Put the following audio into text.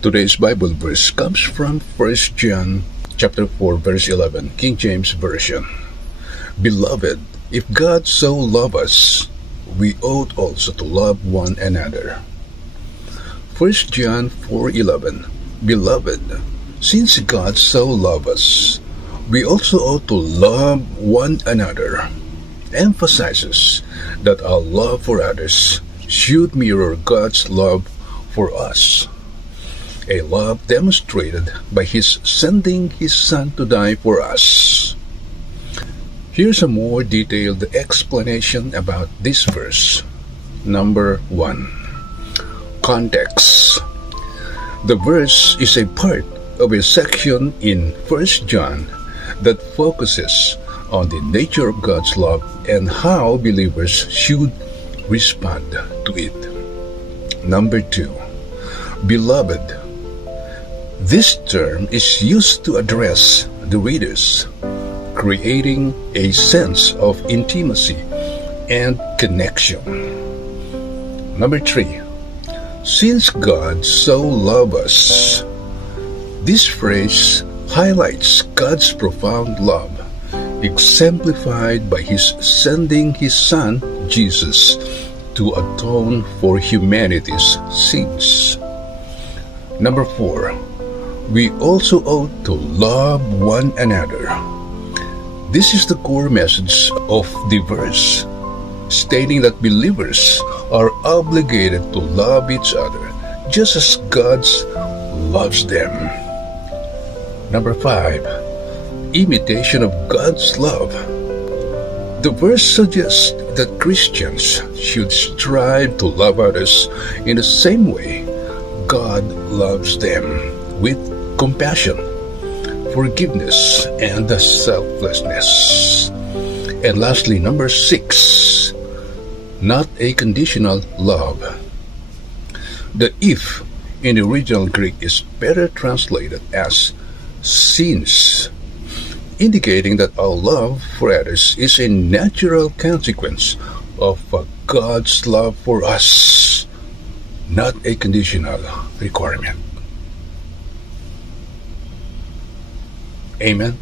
Today's Bible verse comes from 1 John chapter 4 verse 11, King James Version. Beloved, if God so loved us, we ought also to love one another. 1 John 4:11. Beloved, since God so loved us, we also ought to love one another. Emphasizes that our love for others should mirror God's love for us. A love demonstrated by His sending His Son to die for us. Here's a more detailed explanation about this verse. Number 1. Context. The verse is a part of a section in 1 John that focuses on the nature of God's love and how believers should respond to it. Number 2. Beloved. This term is used to address the readers, creating a sense of intimacy and connection. Number 3. Since God so loved us. This phrase highlights God's profound love, exemplified by His sending His Son, Jesus, to atone for humanity's sins. Number 4. We also ought to love one another. This is the core message of the verse, stating that believers are obligated to love each other just as God loves them. Number 5. Imitation of God's love. The verse suggests that Christians should strive to love others in the same way God loves them, with compassion, forgiveness, and selflessness. And lastly, number 6, not a conditional love. The if in the original Greek is better translated as since, indicating that our love for others is a natural consequence of God's love for us, not a conditional requirement. Amen.